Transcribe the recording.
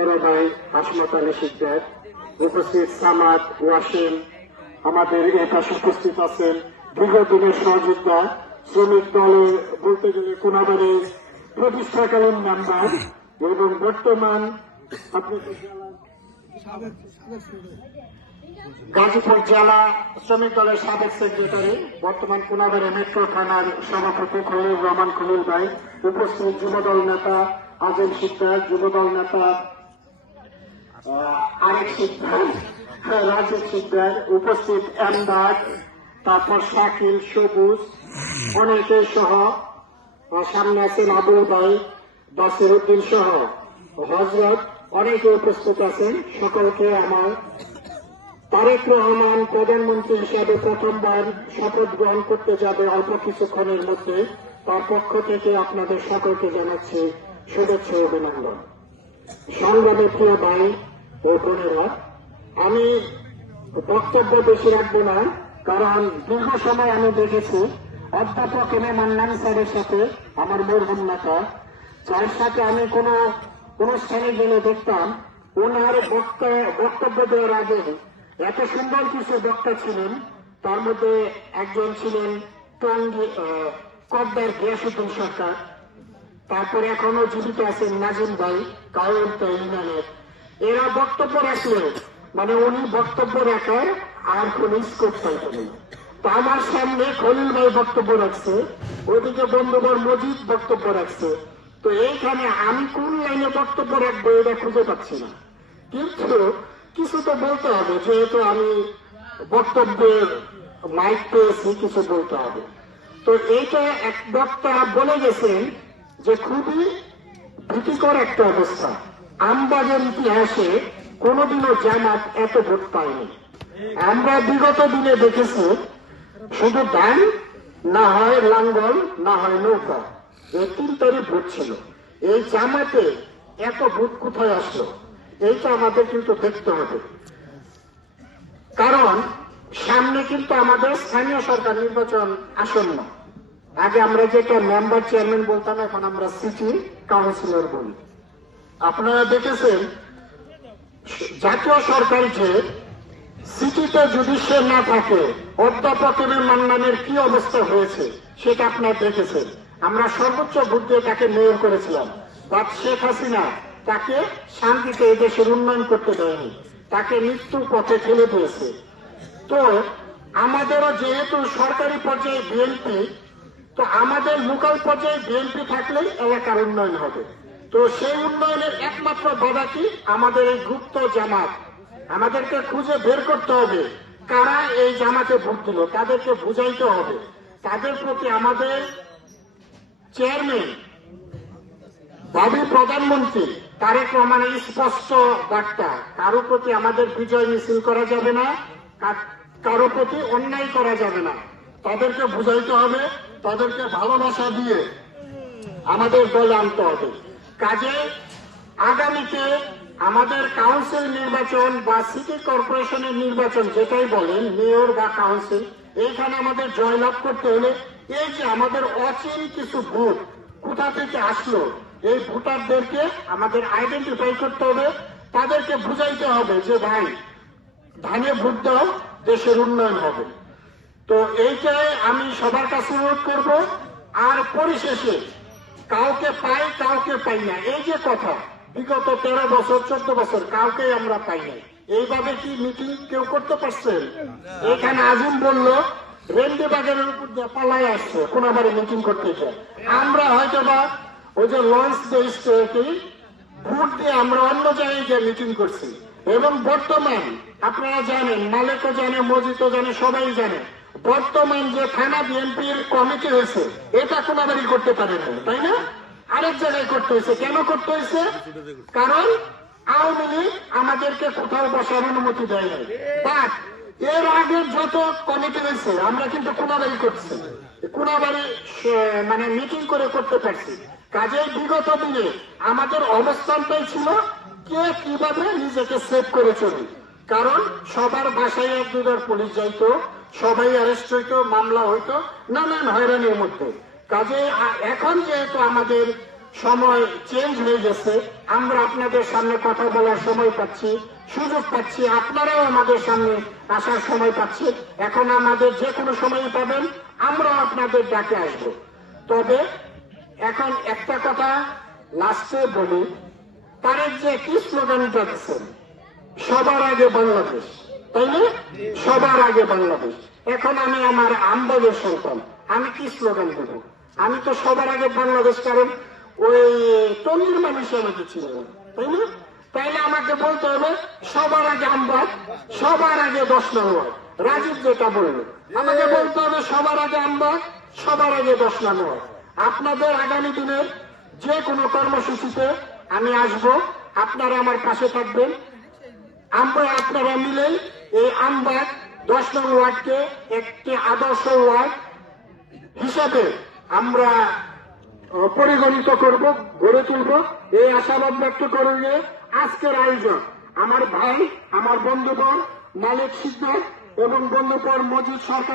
বড় ভাই হাসমত আলী শিকদার, উপস্থিত সামাদ ওয়াসিম, আমাদের এই পাশে উপস্থিত আছেন দীর্ঘদিনের সহযোদ্ধা, শ্রমিক দলে বলতে গেলে কোনাবাড়ির প্রতিষ্ঠাকালীন মেম্বার এবং বর্তমান গাজীপুর জেলা শ্রমিক দলের সাবেক সেক্রেটারি, বর্তমান কোনাবাড়ি মেট্রো থানার সভাপতি খলিল রহমান খলিল ভাই, উপস্থিত যুবদল নেতা আজম শিকদার, যুবদল নেতা আরেক শিকদার রাজীব শিকদার, উপস্থিত এমদাদ, তারপর শাকিল, সবুজ, অনেকে সহ সামনে আছেন আবুল ভাই, বাসির উদ্দিন সহ হজরত, অনেকে উপস্থিত আছেন। সকলকে আমার তারেক রহমান প্রধানমন্ত্রী হিসাবে প্রথমবার শপথ গ্রহণ করতে যাবে অল্প কিছুক্ষণের মধ্যে, তার পক্ষ থেকে আপনাদের সকলকে জানাচ্ছি শুভেচ্ছা ও অভিনন্দন। সংগ্রামী প্রিয় ভাই ও বোনেরা, আমি বক্তব্য বেশি রাখবো না, কারণ দীর্ঘ সময় আমি দেখেছি অধ্যাপক এম এ মান্নান স্যারের সাথে আমার মরহুম নেতা, যার সাথে আমি কোনো অনুষ্ঠানে গেলে দেখতাম ওনার বক্তব্য দেওয়ার আগে এত সুন্দর কিছু বক্তা ছিলেন। তার মধ্যে একজন ছিলেন টঙ্গী কদ্দার গিয়াসুদ্দিন সরকার, তারপরে এখনো জীবিত আছেন নাজিম ভাই কাউন্ট ইউনিয়নের। এরা বক্তব্য রাখলে মানে উনি বক্তব্য রাখার আর কোন স্কোপ থাকবে না। তো আমার সামনে খলিল ভাই বক্তব্য রাখছে, ওইদিকে বন্ধুবর মজিদ বক্তব্য রাখছে। তো এইখানে আমি কোন লাইনে বক্তব্য রাখবো এটা খুঁজে পাচ্ছি না, কিন্তু কিছু তো বলতে হবে, যেহেতু আমি বক্তব্যের মাইক পেয়েছি, কিছু বলতে হবে। তো এইটা এক বক্তা বলে গেছেন যে খুবই ভীতিকর একটা অবস্থা, আমবাগের ইতিহাসে কোনোদিনও জামাত এত ভোট পায়নি। আমরা বিগত দিনে দেখেছি শুধু ধান, না হয় লাঙ্গল, না হয় নৌকা, এই তিনটারই ভোট ছিল। এই জামাতে এত ভোট কোথায় আসলো, এইটা আমাদের কিন্তু দেখতে হবে। কারণ সামনে কিন্তু আমাদের স্থানীয় সরকার নির্বাচন আসন্ন। আগে আমরা যেটা মেম্বার চেয়ারম্যান বলতাম, এখন আমরা সিটি কাউন্সিলর বলি। আপনারা দেখেছেন জাতীয় সরকার যে সিটিতে যদি সে না থাকে, অধ্যাপক এম এ মান্নানের কি অবস্থা হয়েছে সেটা আপনারা দেখেছেন। আমরা সর্বোচ্চ ভোট দিয়ে তাকে মেয়র করেছিলাম, বাট শেখ হাসিনা তাকে শান্তিতে এই দেশের উন্নয়ন করতে দেয়নি, তাকে মৃত্যুর পথে ঠেলে দিয়েছে। তো আমাদেরও যেহেতু সরকারি পর্যায়ে বিএনপি, তো আমাদের লোকাল পর্যায়ে বিএনপি থাকলেই এলাকার উন্নয়ন হবে। তো সেই উন্নয়নের একমাত্র বাধা কি? আমাদের এই গুপ্ত জামাত। আমাদেরকে খুঁজে বের করতে হবে কারা এই জামাতে ভোট দিল, তাদেরকে বুঝাইতে হবে। তাদের প্রতি আমাদের চেয়ারম্যান ভাবি প্রধানমন্ত্রী তারেক রহমানের স্পষ্ট বার্তা, কারো প্রতি আমাদের বিজয় মিছিল করা যাবে না, কারো প্রতি অন্যায় করা যাবে না। তাদেরকে বুঝাইতে হবে, তাদেরকে ভালোবাসা দিয়ে আমাদের দলে আনতে হবে। কাজে আগামীতে আমাদের কাউন্সিল নির্বাচন বা সিটি কর্পোরেশনের নির্বাচন, যেটাই বলেন মেয়র বা কাউন্সিল, এইখানে আমাদের জয়লাভ করতে হলে এই যে আমাদের অচিন কিছু ভোট কোথা থেকে আসলো, এই ভোটারদেরকে আমাদের আইডেন্টিফাই করতে হবে, তাদেরকে বুঝাইতে হবে যে ভাই ধানে ভোট দাও, দেশের উন্নয়ন হবে। তো এইটাই আমি সবার কাছে অনুরোধ করব। আর পরিশেষে কাউকে পাই কাউকে পাই না, এই যে কথা, বিগত 13 বছর 14 বছর কাউকে আমরা পাই নাই। এইভাবে কি মিটিং কেউ করতে পারছেন? এখানে আজিম বলল রেন্ডিবাগের উপর দিয়ে পালাই আসছে কোনাবাড়ি মিটিং করতে চায়। আমরা হয়তো বা ওই যে লঞ্চ দিয়ে ভোট দিয়ে আমরা অন্য জায়গায় গিয়ে মিটিং করছি। এবং বর্তমান আপনারা জানেন, মালিকও জানে, মজিদও জানে, সবাই জানে, বর্তমান যে থানা বিএনপির কমিটি হয়েছে এটা কোনাবাড়ি করতে পারে না, তাই না? আরেক জায়গায় করতে হয়েছে। কেন করতে হয়েছে? কারণ আওয়ামী লীগ আমাদেরকে কোথাও বসার অনুমতি দেয় নাই। বাট এর আগে যত কমিটি হয়েছে আমরা কিন্তু কোনাবাড়ি করছি, কোনাবাড়ি মানে মিটিং করে করতে পারছি। কাজেই বিগত দিনে আমাদের অবস্থানটাই ছিল কে কিভাবে নিজেকে সেভ করে চলি। কারণ সবার বাসায় 1-2 পুলিশ যাইতো, সবাই অ্যারেস্ট হইতো, মামলা হইতো, নানান হয়রানির মধ্যে। কাজে এখন যেহেতু আমাদের সময় চেঞ্জ হয়ে গেছে, আমরা আপনাদের সামনে কথা বলার সময় পাচ্ছি, সুযোগ পাচ্ছি, আপনারাও আমাদের সামনে আসার সময় পাচ্ছি। এখন আমাদের যে কোনো সময় পাবেন, আমরা আপনাদের ডাকে আসব। তবে এখন একটা কথা লাস্টে বলি, তারেক যে কি স্লোগানটা দিচ্ছেন, সবার আগে বাংলাদেশ, তাই না? সবার আগে বাংলাদেশ। এখন আমি আমার আমবাগের সন্তান, আমি কি স্লোগান দেব? আমি তো সবার আগে বাংলাদেশ, কারণ ওই তন্দির মানুষ আমাকে ছিল, তাই না? তাইলে আমাকে বলতে হবে সবার আগে আমবাগ, সবার আগে 10 নং ওয়ার্ড। রাজীব যেটা বললো, আমাকে বলতে হবে সবার আগে আমবাগ, সবার আগে 10 নং ওয়ার্ড। আপনাদের আগামী দিনের যে কোনো কর্মসূচিতে আমি আসব, আপনারা আমার পাশে থাকবেন। আমরা আপনারা মিলে এই আমবাগ 10 নং ওয়ার্ডকে একটি আদর্শ ওয়ার্ড হিসাবে আমরা পরিগণিত করব, গড়ে তুলব, এই আশাবাদ ব্যক্ত করে আজকের আয়োজন আমার ভাই, আমার বন্ধুবর মালিক সিদ্দিক এবং বন্ধুবর মজিদ সরকার